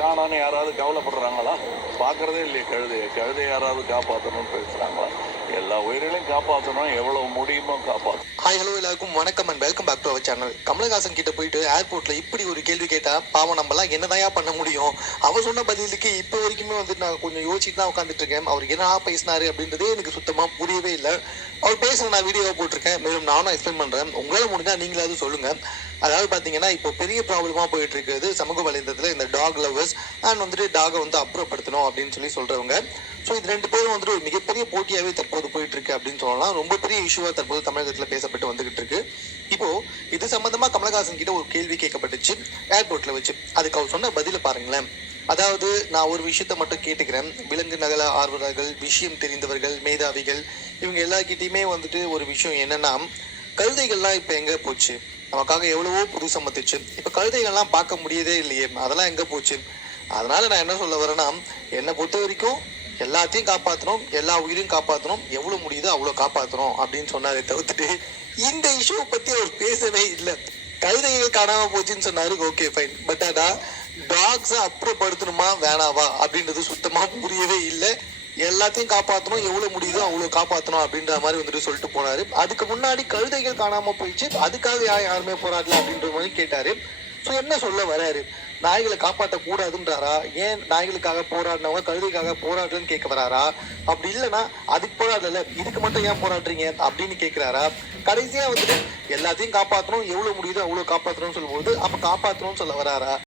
காணான்னு யாராவது கவலைப்படுறாங்களா? பார்க்கறதே இல்லையே கழுதை யாராவது காப்பாற்றணும்னு பேசுகிறாங்களா? எல்லா உயிர்களையும் காப்பாற்றணும், எவ்வளவு முடியுமோ காப்பாற்றணும். ஹாய் ஹலோ எல்லாருக்கும் வணக்கம் and welcome back to our channel. Kamal Haasan கிட்ட போயிட்டு ஏர்போர்ட்ல இப்படி ஒரு கேள்வி கேட்டா பாவம் நம்மலாம் என்னதான் பண்ண முடியும்? அவர் சொன்ன பதிலுக்கு இப்போ வரைக்குமே வந்துட்டு நான் கொஞ்சம் யோசிச்சுட்டு தான் உட்காந்துட்டு இருக்கேன். அவர் என்ன பேசினாரு அப்படின்றதே எனக்கு சுத்தமா புரியவே இல்லை. அவர் பேசுன நான் வீடியோவை போட்டிருக்கேன், மேலும் நானும் எக்ஸ்பிளைன் பண்றேன். உங்களால முடிஞ்சா நீங்களாவது சொல்லுங்க. அதாவது பாத்தீங்கன்னா இப்போ பெரிய ப்ராப்ளமா போயிட்டு இருக்கிறது சமூக வலைதளத்துல இந்த டாக் லவர்ஸ் அண்ட் வந்துட்டு டாகை வந்து அப்புறப்படுத்தணும் அப்படின்னு சொல்றவங்க. ஸோ இது ரெண்டு பேரும் வந்துட்டு ஒரு மிகப்பெரிய போட்டியாவே தற்போது போயிட்டு இருக்கு அப்படின்னு சொல்லலாம். ரொம்ப பெரிய இஷ்யூவா தற்போது தமிழகத்துல பேசப்பட்டு வந்துகிட்டு இருக்கு. இப்போ இது சம்பந்தமா கமலஹாசன் கிட்ட ஒரு கேள்வி கேட்கப்பட்டுச்சு ஏர்போர்ட்ல வச்சு. அதுக்கு அவர் சொன்ன பதில பாருங்களேன். அதாவது நான் ஒரு விஷயத்த மட்டும் கேட்டுக்கிறேன். விலங்கு நகல ஆர்வலர்கள், விஷயம் தெரிந்தவர்கள், மேதாவிகள், இவங்க எல்லார்கிட்டயுமே வந்துட்டு ஒரு விஷயம் என்னன்னா, கழுதைகள்லாம் இப்ப எங்க போச்சு? நமக்காக எவ்வளவோ புது சம்மதிச்சு, இப்ப கழுதைகள்லாம் பார்க்க முடியதே இல்லையே, அதெல்லாம் எங்க போச்சு? அதனால நான் என்ன சொல்ல வரேன்னா, என்னை பொறுத்த வரைக்கும் எல்லாத்தையும் காப்பாற்றணும், எல்லா உயிரையும் காப்பாற்றணும், எவ்வளவு முடியுதோ அவ்வளவு காப்பாற்றணும் அப்படின்னு சொன்னாரே தவிர்த்துட்டு இந்த இஷ்யூவை பத்தி அவர் பேசவே இல்லை. கழுதைகள் காணாம போச்சுன்னு சொன்னாரு, ஓகே ஃபைன். பட் ஆனா டாக்ஸை அப்புறப்படுத்தணுமா வேணாவா அப்படின்றது சுத்தமா புரியவே இல்லை. எல்லாத்தையும் காப்பாற்றணும், எவ்வளவு முடியுதோ அவ்வளவு காப்பாற்றணும் அப்படின்ற மாதிரி வந்துட்டு சொல்லிட்டு போனாரு. அதுக்கு முன்னாடி கழுதைகள் காணாம போயிடுச்சு, அதுக்காக யாருமே போராடல அப்படின்ற மாதிரி கேட்டாரு. ஸோ என்ன சொல்ல வராரு? நாய்களை காப்பாற்ற கூடாதுன்றாரா? ஏன் நாய்களுக்காக போராடினவங்க கழுதைக்காக போராடலன்னு கேட்க வராரா? அப்படி இல்லைன்னா அதுக்கு போராடல, இதுக்கு மட்டும் ஏன் போராடுறீங்க அப்படின்னு கேட்கிறாரா? கடைசியா வந்துட்டு எல்லாத்தையும் காப்பாற்றணும், எவ்வளவு முடியுதோ அவ்வளவு காப்பாற்றணும்னு சொல்லும்போது அப்ப காப்பாற்றணும்னு சொல்ல வராரா?